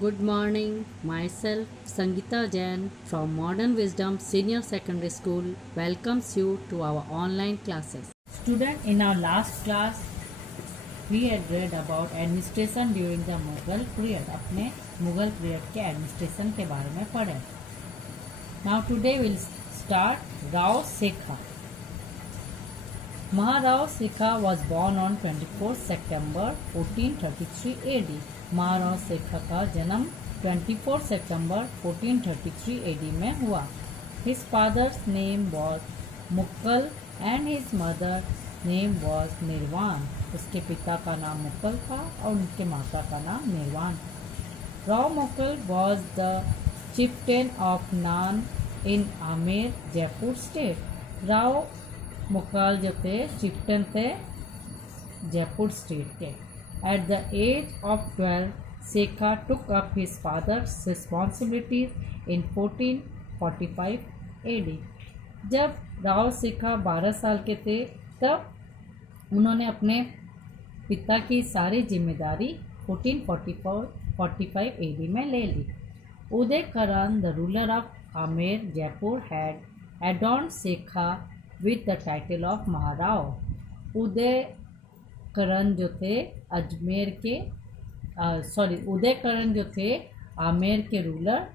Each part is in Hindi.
Good morning. Myself, Sangeeta Jain from Modern Wisdom Senior Secondary School welcomes you to our online classes. Student, in our last class, we had read about administration during the Mughal period. अपने मुगल पीरियड के एडमिनिस्ट्रेशन के बारे में पढ़े. Now today we'll start Rao Sekha. Maharao Sekha was born on 24 September 1433 AD. Maharao शेखा का जन्म 24 सितंबर 1433 AD में हुआ. His father's name was मुक्कल and his mother's name was निर्वाण. उसके पिता का नाम मुक्कल था और उनके माता का नाम Nirvan. Rao Mukkal was the chieftain of Nan in Amer Jaipur state. Rao Mukkal जो थे चिफ्टन थे जयपुर स्टेट के. At the age of 12, Sekha took up his father's responsibilities in 1445 AD. जब राव शेखा 12 साल के थे तब उन्होंने अपने पिता की सारी जिम्मेदारी 1445 AD में ले ली. उदय करण, the ruler of Amer Jaipur, had adorned Sekha with the title of Maharao. उदय करण जो थे अजमेर के उदय करण जो थे आमेर के रूलर,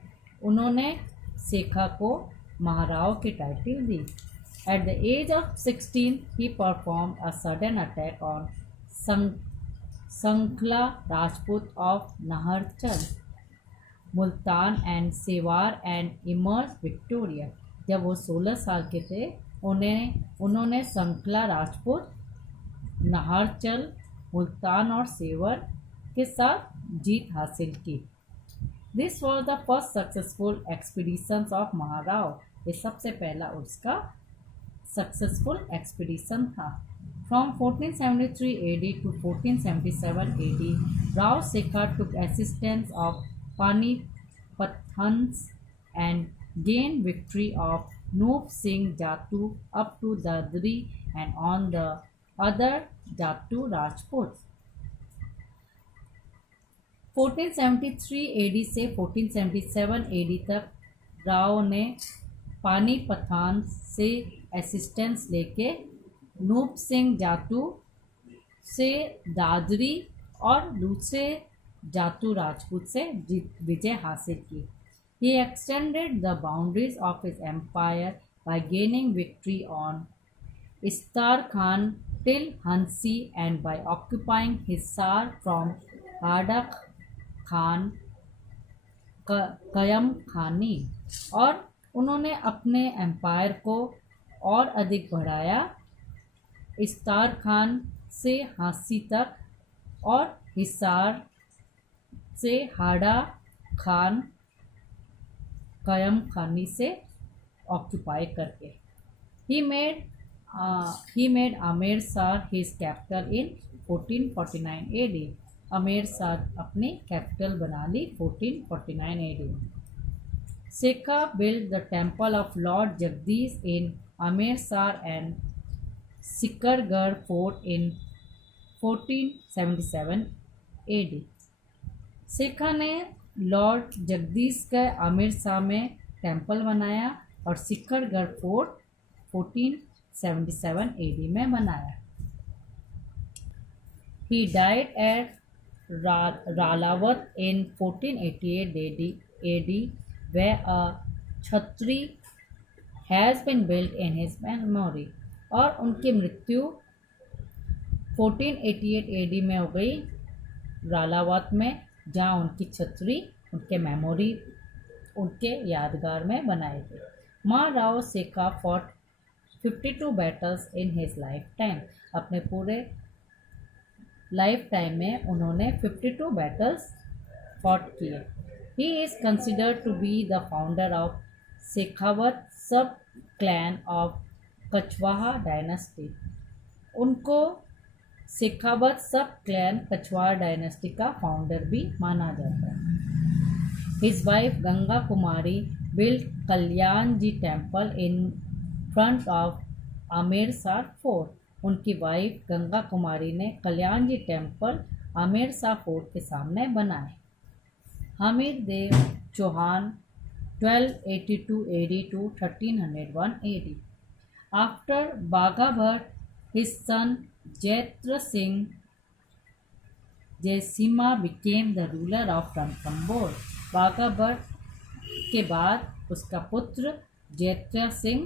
उन्होंने शेखा को महाराव की टाइटल दी. At the age of 16 he perform a sudden attack on Sankhla Rajput of Naharchal, Multan and Sewar and emerge victorious. जब वो 16 साल के थे उन्होंने संखला राजपूत, नाहरचल, मुल्तान और सेवर के साथ जीत हासिल की. This was the first successful expedition of Maharao. ये सबसे पहला उसका सक्सेसफुल एक्सपीडिशन था. From 1473 AD to 1477 AD, Rao Shekha took assistance of Panipathans and gained victory of Noob Singh Jatu up to Dadri and on the other Jatu Rajputs. 1473 AD से 1477 AD तक राव ने पानीपतान से असिस्टेंस लेके नूप सिंह जाटू से दादरी और दूसरे जाटू राजपूत से विजय हासिल की. He extended the boundaries of his empire by gaining victory on Istar Khan till Hansi and by occupying Hisar from Hadak Khan कयम खानी. और उन्होंने अपने एम्पायर को और अधिक बढ़ाया इस्तार खान से हांसी तक और हिसार से हाड़ा खान कयम खानी से ऑक्यूपाई करके. He made Amer Sar his capital in 1449 AD. अमेर सार अपनी कैपिटल बना ली 1449 AD. Sekha built the temple of Lord Jagdish in Amer Sar and Sikargarh fort in 1477 AD. शेखा ने लॉर्ड जगदीश के आमिर शाह में टेम्पल बनाया और सिकरगढ़ फोर्ट 1477 AD में बनाया. He died at Ralawat in 1488 AD where a छतरी has been built in his memory. और उनकी मृत्यु 1488 AD में हो गई रालावत में, जहाँ उनकी छतरी उनके मेमोरी उनके यादगार में बनाए गए. Maharao Shekha fought 52 battles in his lifetime. अपने पूरे लाइफ टाइम में उन्होंने 52 बैटल्स फॉट किए. He is considered to be the founder of Shekhawat sub clan of Kachwaha dynasty. उनको Shekhawat sub clan Kachwaha dynasty का फाउंडर भी माना जाता है. His wife Ganga Kumari built Kalyan ji temple in front of Amer सार फोर्ट. उनकी वाइफ गंगा कुमारी ने कल्याण जी टेम्पल आमेर सार फोर्ट के सामने बनाए. Hamir Dev Chauhan 1282 AD to 1301 AD. After Baghavar, his son Jaitra Singh Jaisima became the ruler of Ranthambore. बाघावर के बाद उसका पुत्र जैत्रा सिंह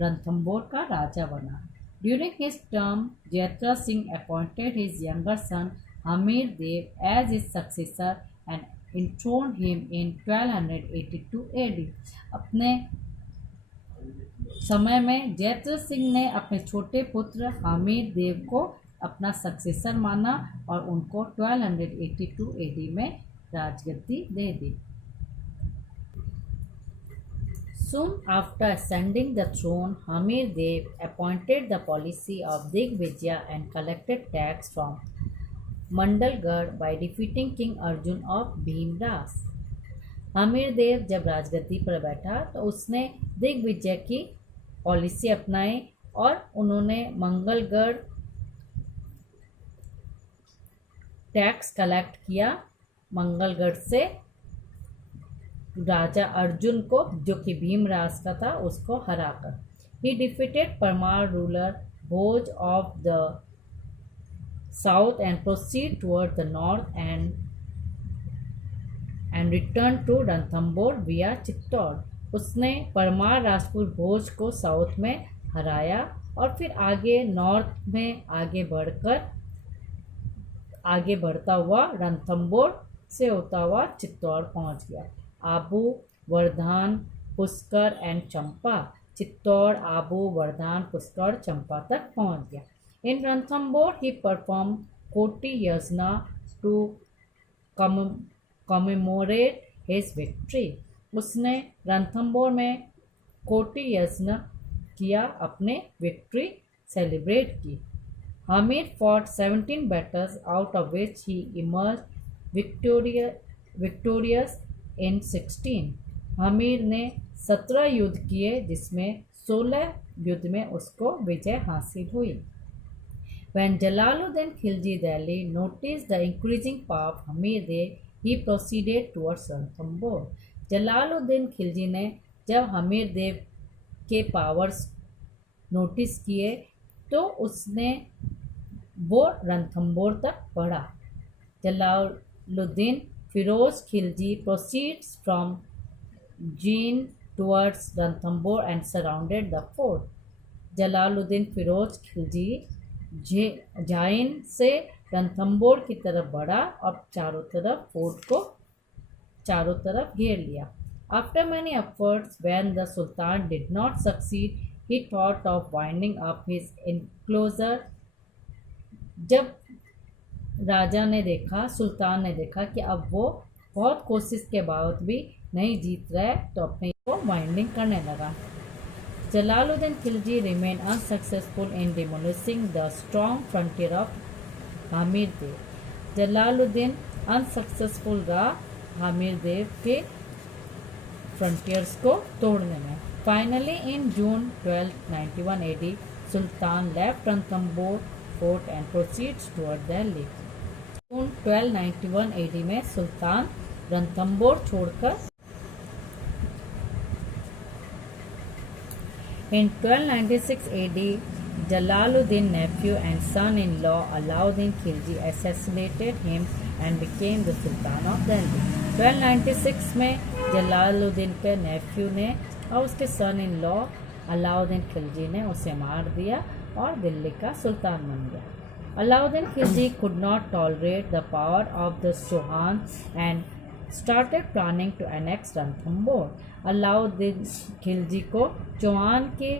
रणथंबोर का राजा बना. During his term, Jaitra Singh appointed his younger son Hamir Dev as his successor and enthroned him in 1282 AD. अपने समय में जैत्र सिंह ने अपने छोटे पुत्र हामिर देव को अपना सक्सेसर माना और उनको 1282 AD में राजगद्दी दे दी. Soon after ascending the throne, Hamir Dev appointed the policy of Digvijaya and collected tax from Mandalgarh by defeating King Arjun of Bhimras. Hamir देव जब राजगद्दी पर बैठा तो उसने दिग्विजय की पॉलिसी अपनाई और उन्होंने मंगलगढ़ टैक्स कलेक्ट किया. मंगलगढ़ से राजा अर्जुन को, जो कि भीमराज का था, उसको हराकर. He defeated Parmar ruler Bhoj of the south and proceed toward the north and return to Ranthambore via Chittor. उसने परमार राजपूत भोज को साउथ में हराया और फिर आगे नॉर्थ में आगे बढ़ता हुआ रणथंबोर से होता हुआ चित्तौड़ पहुंच गया. आबू, वर्धान, पुष्कर एंड चंपा. चित्तौड़, आबू, वर्धान, पुष्कर, चंपा तक पहुंच गया. इन रणथंबोर ही परफॉर्म कोटि यजना टू कमेमोरेट हिज विक्ट्री. उसने रणथंबोर में कोटि यज्ञ किया, अपने विक्ट्री सेलिब्रेट की. Hamir fought 17 battles, out of which he emerged victorious in 16. Hamir ने 17 युद्ध किए, जिसमें 16 युद्ध में उसको विजय हासिल हुई. When Jalaluddin Khilji Delhi noticed the increasing power of Hamir Dev, he proceeded towards Ranthambore. Jalaluddin Khilji ने जब हमीर देव के पावर्स नोटिस किए तो उसने वो रणथंबोर तक बढ़ा. Jalaluddin Firoz Khilji proceeds from Jhain towards Ranthambore and surrounded the fort. Jalaluddin Firoz Khilji Jhain से रणथंबोर की तरफ बढ़ा और चारों तरफ फोर्ट को चारों तरफ घेर लिया. After many efforts when the sultan did not succeed he thought of winding up his enclosure. जब सुल्तान ने देखा कि अब वो बहुत कोशिश के बाद भी नहीं जीत रहे तो अपने को वाइंडिंग करने लगा. Jalaluddin Khilji remain unsuccessful in demolishing the strong frontier of Hamir Dev. Jalaluddin unsuccessful रहा हामिर देव के फ्रंटियर्स को तोड़ने में. Finally in June 1291 AD, sultan left Ranthambore fort and proceeds toward Delhi. जून 1291 AD में सुल्तान रणथंबोर छोड़कर In 1296 AD, Jalaluddin's nephew and son-in-law Alauddin Khilji assassinated him and became the Sultan of Delhi. 1296 में जलालुद्दीन के नेफ्यू ने और उसके सन इन लॉ अलाउद्दीन खिलजी ने उसे मार दिया और दिल्ली का सुल्तान बन गया. Alauddin Khilji could not tolerate the power of the Chauhans and started planning to annex Ranthambore. Alauddin Khilji को चौहान के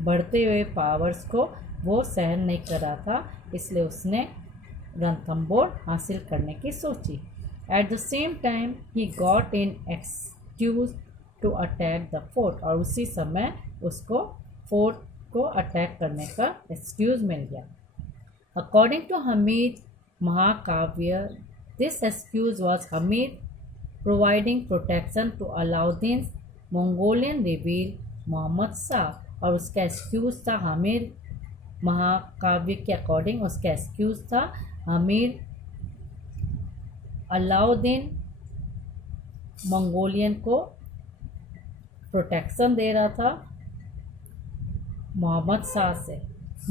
बढ़ते हुए पावर्स को वो सहन नहीं कर रहा था, इसलिए उसने रणथंबोर हासिल करने की सोची. At the same time he got in excuse to attack the fort. और उसी समय उसको फोर्ट को अटैक करने का एक्सक्यूज मिल गया. अकॉर्डिंग टू हमीद महाकाव्य, this excuse was Hamid providing protection to Alauddin's Mongolian rival Muhammad Shah. और उसका एक्सक्यूज था हमीर महाकाव्य के अकॉर्डिंग उसका एक्सक्यूज था हमीर अलाउद्दीन मंगोलियन को प्रोटेक्शन दे रहा था मोहम्मद शाह से।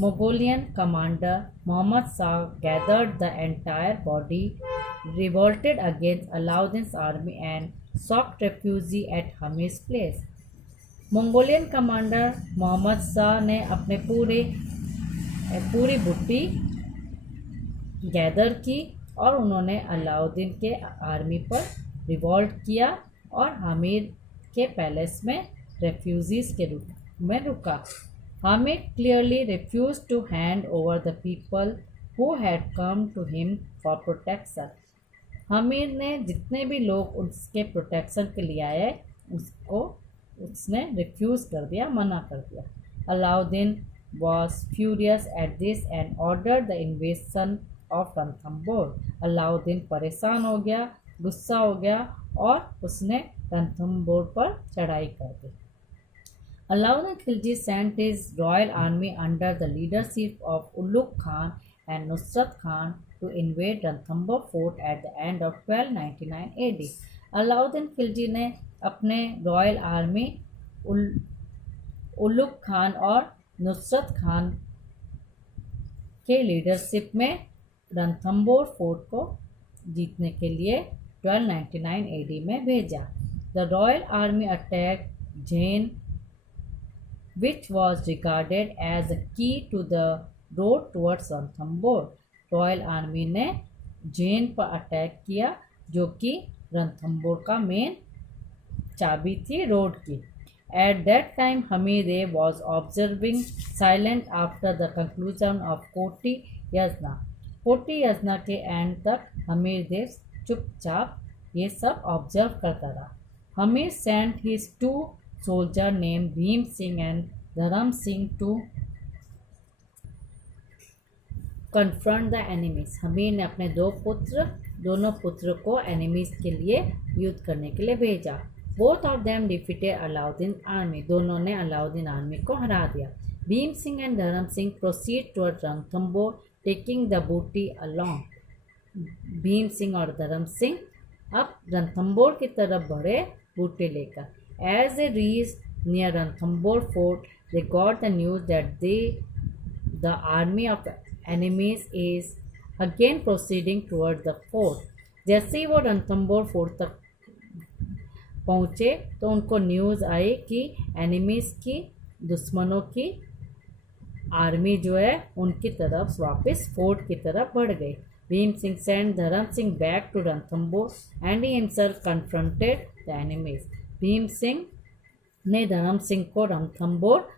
Mongolian commander Mohammad Shah gathered the entire body, revolted against Alauddin's army and sought refuge at Hamir's place. Mongolian commander Mohammad Shah ने अपने पूरी बुट्टी गैदर की और उन्होंने अलाउद्दीन के आर्मी पर रिवॉल्ट किया और हामिर के पैलेस में रेफ्यूजीज के रूप में रुका। Hamid clearly refused to hand over the people who had come to him for protection. Hamid ने जितने भी लोग उसके प्रोटेक्शन के लिए आए उसने रिफ्यूज कर दिया, मना कर दिया। Alauddin was furious at this and ordered the invasion of Ranthambore. Alauddin परेशान हो गया, गुस्सा हो गया और उसने रणथंबोर पर चढ़ाई कर दी। Alauddin Khilji sent his royal army under the leadership of Ulugh Khan and Nusrat Khan to invade Ranthambore fort at the end of 1299 AD. Alauddin Khilji ने अपने रॉयल आर्मी उलुग खान और नुसरत खान के लीडरशिप में रणथंबोर फोर्ट को जीतने के लिए 1299 AD में भेजा। The royal army attack Jain which was regarded as a key to the road towards Ranthambore. Royal army ने जैन पर अटैक किया जो कि रणथंबोर का मेन चाबी थी रोड की। At that time Hamid was observing silent after the conclusion of कोटी यजना। कोटी यजना के एंड तक हमीर चुपचाप ये सब ऑब्जर्व करता रहा। Hamir sent his two soldier named Bhim Singh and Dharam Singh to confront the enemies. Hamir ने अपने दोनों पुत्र को एनिमीज के लिए युद्ध करने के लिए भेजा। Both of them defeated Alauddin army. दोनों ने अलाउद्दीन आर्मी को हरा दिया। भीम सिंह एंड धर्म Singh proceed toward Ranthambore taking the booty along. Bhim Singh और धर्म सिंह अब रणथंबोर की तरफ बढ़े बूटे लेकर। As they reached near Ranthambore fort, they got the news that the army of enemies is again proceeding toward the fort. जैसे ही वो रणथंबोर फोर्ट तक पहुँचे तो उनको न्यूज़ आई कि एनिमीज़ की दुश्मनों की आर्मी जो है उनकी तरफ वापस फोर्ट की तरफ बढ़ गई। भीम सिंह sent धर्म Singh back to Ranthambore and he himself confronted the enemies. Bhim Singh ने धर्म सिंह को रणथंबोर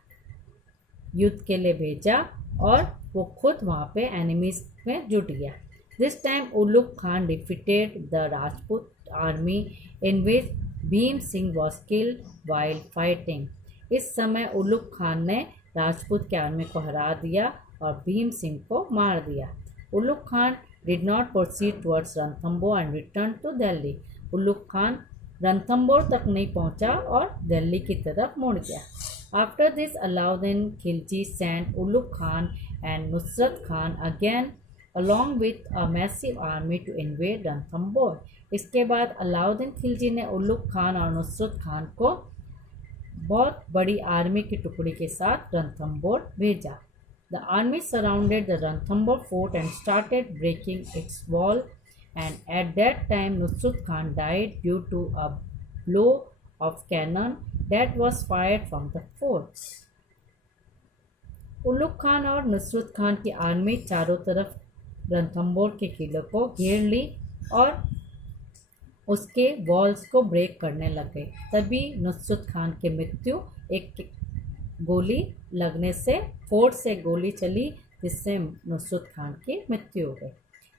युद्ध के लिए भेजा और वो खुद वहाँ पे एनिमीज में जुट गया। This time Ulugh Khan defeated the Rajput army in which Bhim Singh was killed while fighting. इस समय उलुग खान ने राजपूत की आर्मी को हरा दिया और भीम सिंह को मार दिया। Ulugh Khan did not proceed towards Ranthambore and return to Delhi. Ulugh Khan Ranthambore तक नहीं पहुंचा और दिल्ली की तरफ मुड़ गया। After this Alauddin Khilji sent Ulugh Khan and Nusrat Khan again along with a massive army to invade Ranthambore. इसके बाद अलाउद्दीन खिलजी ने उलुग खान और नुसरत खान को बहुत बड़ी आर्मी की टुकड़ी के साथ रणथंबोर भेजा। The army surrounded the Ranthambore fort and started breaking its wall and at that time Nusrat Khan died due to a blow of cannon that was fired from the fort. Ulugh Khan और नुसरत खान की आर्मी चारों तरफ रणथंबोर के किले को घेर ली और उसके वॉल्स को ब्रेक करने लग गई। तभी नुसरत खान की मृत्यु एक गोली लगने से फोर्ट से गोली चली जिससे नुसरत खान की मृत्यु हो गई।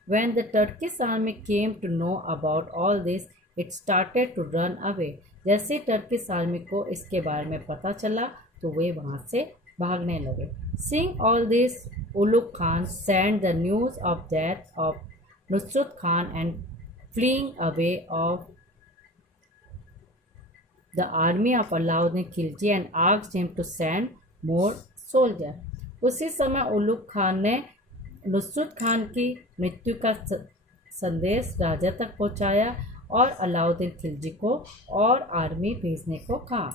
When the Turkish army came to know about all this, it started to run away. जैसे टर्किश आर्मी को इसके बारे में पता चला तो वे वहाँ से भागने लगे। Seeing all this, Ulugh Khan sent the news of death of Nusrat Khan and fleeing away of the army of Alauddin Khilji and asked him to send more soldiers. उसी समय उलुग खान ने नुसरत खान की मृत्यु का संदेश राजा तक पहुंचाया और अलाउद्दीन खिलजी को और आर्मी भेजने को कहा।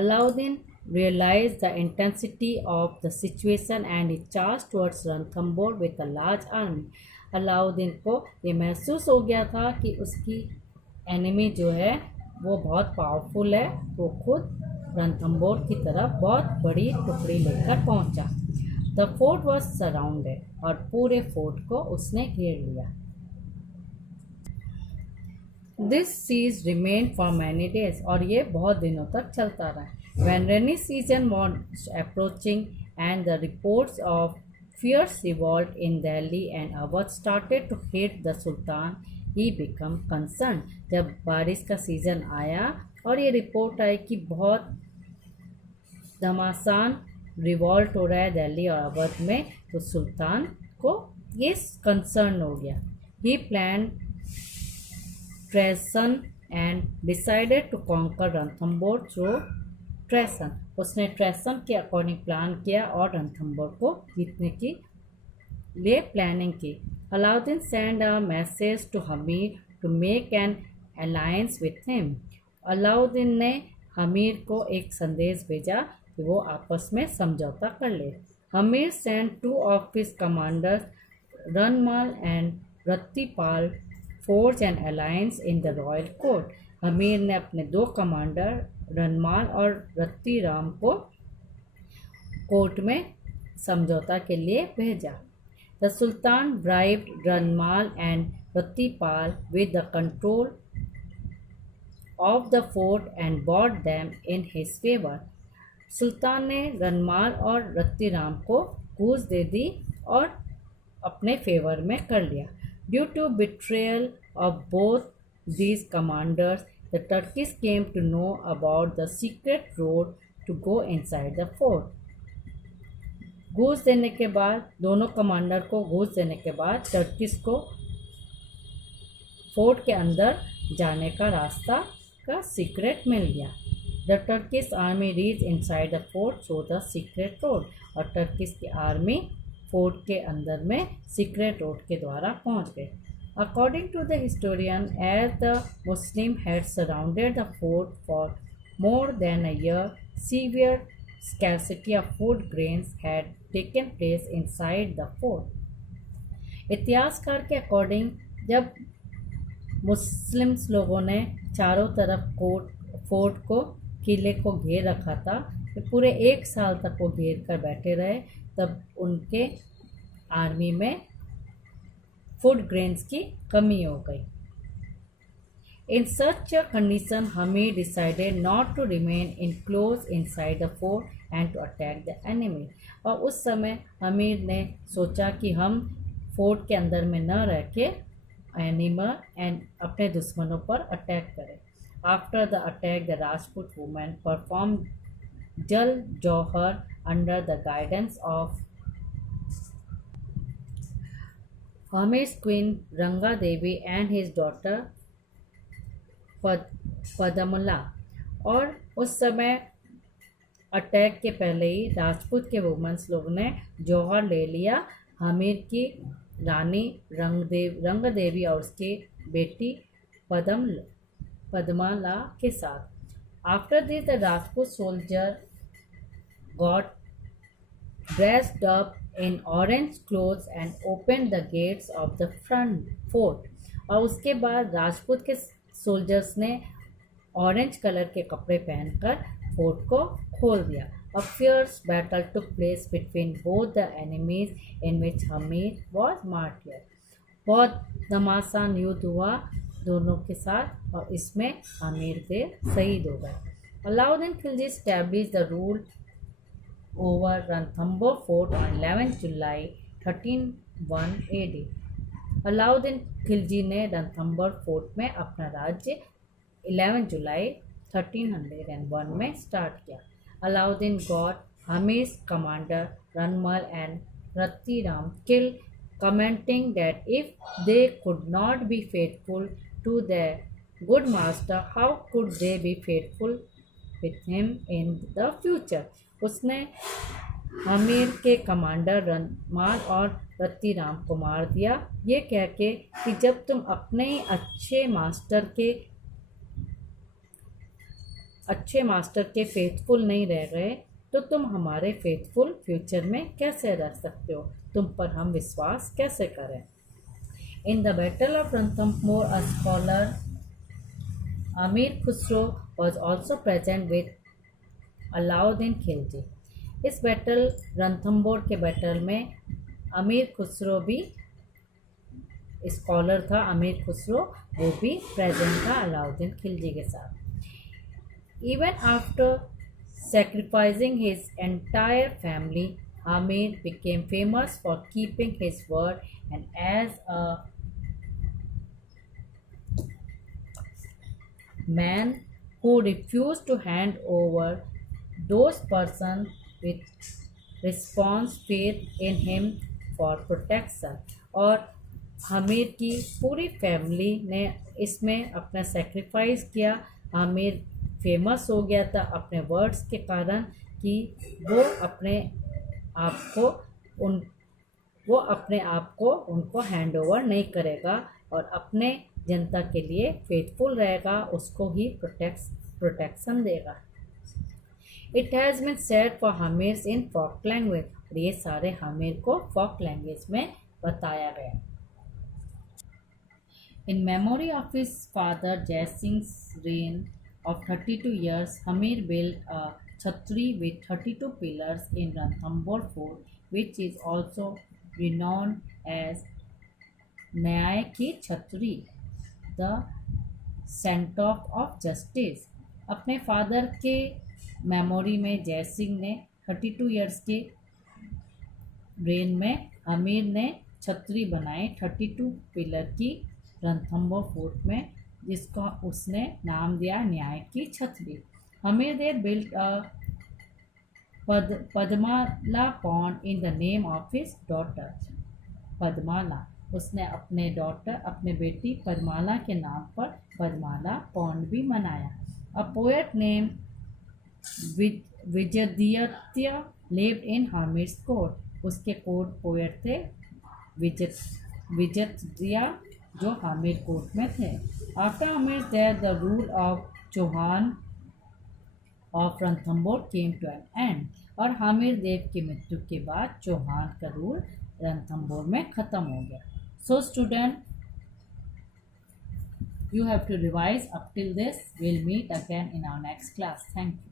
Alauddin realized the intensity of the situation and he charged towards Ranthambore with a large army. Alauddin को ये महसूस हो गया था कि उसकी एनिमी जो है वो बहुत पावरफुल है, तो खुद रणथंबोर की तरफ बहुत बड़ी टुकड़ी लेकर पहुंचा। द फोर्ट वॉज सराउंडेड और पूरे फोर्ट को उसने घेर लिया। This siege remain for many days और ये बहुत दिनों तक चलता रहा। When rainy season was approaching and the reports of fierce revolt in Delhi and Awadh started to hit the Sultan, he became concerned. जब बारिश का सीजन आया और ये रिपोर्ट आई कि बहुत घमासान रिवॉल्ट हो रहा है दिल्ली और अवध में, तो सुल्तान को ये कंसर्न हो गया। He plan treason and decided to conquer Ranthambore through treason. उसने ट्रेसन के अकॉर्डिंग प्लान किया और रणथंबोर को जीतने की लिए प्लानिंग की। Alauddin send a message to Hamir to make an alliance with him. Alauddin ने हमीर को एक संदेश भेजा कि वो आपस में समझौता कर ले। Hamir send two of his commanders Ranmal and Rattipal forge an alliance in the royal court. Hamir ने अपने दो कमांडर रनमाल और रत्तीराम को कोर्ट में समझौता के लिए भेजा। The sultan bribed Ranmal and Rattipal with the control of the fort and bought them in his favour. सुल्तान ने रनमाल और रत्तीराम को घूस दे दी और अपने फेवर में कर लिया। Due to betrayal of both these commanders, the Turkish came to know about the secret road to go inside the fort. घूस देने के बाद, दोनों कमांडर को घूस देने के बाद टर्किस को फोर्ट के अंदर जाने का रास्ता का सीक्रेट मिल गया। The Turkish army reach inside the fort through the secret road. और टर्किश की आर्मी फोर्ट के अंदर में सीक्रेट रोड के द्वारा पहुंच गई। According to the historian, as the Muslim had surrounded the fort for more than a year, severe scarcity of food grains had taken place inside the fort. इतिहासकार के अकॉर्डिंग जब मुस्लिम्स लोगों ने चारों तरफ फोर्ट को किले को घेर रखा था, तो पूरे 1 साल तक वो घेर कर बैठे रहे, तब उनके आर्मी में फूड ग्रेन्स की कमी हो गई। In such a condition Hamir decided not to remain in close inside the fort and to attack the enemy. और उस समय हमीर ने सोचा कि हम फोर्ट के अंदर में न रह के एनिमल एंड अपने दुश्मनों पर अटैक करें। After the attack the Rajput women perform jal jauhar under the guidance of Hamir's queen Ranga Devi and his daughter Padmala. और उस समय अटैक के पहले ही राजपूत के वुमेंस लोग ने जौहर ले लिया हमीर की रानी रंग देवी और उसकी बेटी पदमला के साथ। After this the Rajput soldier got dressed up in orange clothes and opened the gates of the front fort। और उसके बाद राजपूत के सोल्जर्स ने ऑरेंज कलर के कपड़े पहनकर फोर्ट को खोल दिया। A fierce battle took place between both the enemies in which Hamir was martyred। बहुत घमासान युद्ध हुआ दोनों के साथ और इसमें हमीर देव शहीद हो गए। Alauddin Khilji established the rule over Ranthambore Fort on 11 July 1301 AD। Alauddin Khilji ने रणथंबोर फोर्ट में अपना राज्य 11 जुलाई 1301 में स्टार्ट किया। Alauddin got Hamir's commander Ranmal and Rattiram kill, commenting that if they could not be faithful to their good master, how could they be faithful with him in the future। उसने आमिर के कमांडर रनमाल और रत्तीराम को मार दिया, ये कह के कि जब तुम अपने अच्छे मास्टर के फेथफुल नहीं रह गए तो तुम हमारे फेथफुल फ्यूचर में कैसे रह सकते हो, तुम पर हम विश्वास कैसे करें। In the battle of Ranthambore a scholar Amir Khusro was also present with Alauddin Khilji. इस बैटल रणथंभौर के बैटल में अमीर खुसरो भी स्कॉलर था, अमीर खुसरो वो भी प्रेजेंट था अलाउद्दीन खिलजी के साथ। Even after sacrificing his entire family, Amir became famous for keeping his word and as a man who refused to hand over those persons with response faith in him for protection। और आमिर की पूरी फैमिली ने इसमें अपना सेक्रीफाइस किया। आमिर फेमस हो गया था अपने वर्ड्स के कारण कि वो अपने आप को उनको हैंड ओवर नहीं करेगा और अपने जनता के लिए फेथफुल रहेगा, उसको ही प्रोटेक्शन देगा। It has been said for Hamir's in folk language, और ये सारे हमीर को फोक लैंग्वेज में बताया गया। In memory of his father जय सिंह's reign of 32 years, Hamir built a chhatri with 32 pillars in Ranthambore Fort, which is also renowned as न्याय की छतरी, द सेंटर ऑफ जस्टिस। अपने फादर के मेमोरी में जय सिंह ने 32 इयर्स के रेन में आमिर ने छतरी बनाई 32 पिलर की रणथंभौर फोर्ट में, जिसका उसने नाम दिया न्याय की छतरी। Hamir Dev built a Padmala pond in the name of his daughter. Padmala, उसने अपने बेटी पद्माला के नाम पर पद्माला पॉन्ड भी मनाया। A poet name Vijayaditya lived in Hamir's court, उसके कोर्ट पोएट थे विजयादित्य जो हामिर कोर्ट में थे। After Hamir death the rule of Chauhan of Ranthambore came to an end, और हामिर देव की मृत्यु के बाद चौहान का रूल रणथंभौर में ख़त्म हो गया। So student, you have to revise up till this. We'll meet again in our next class. Thank you.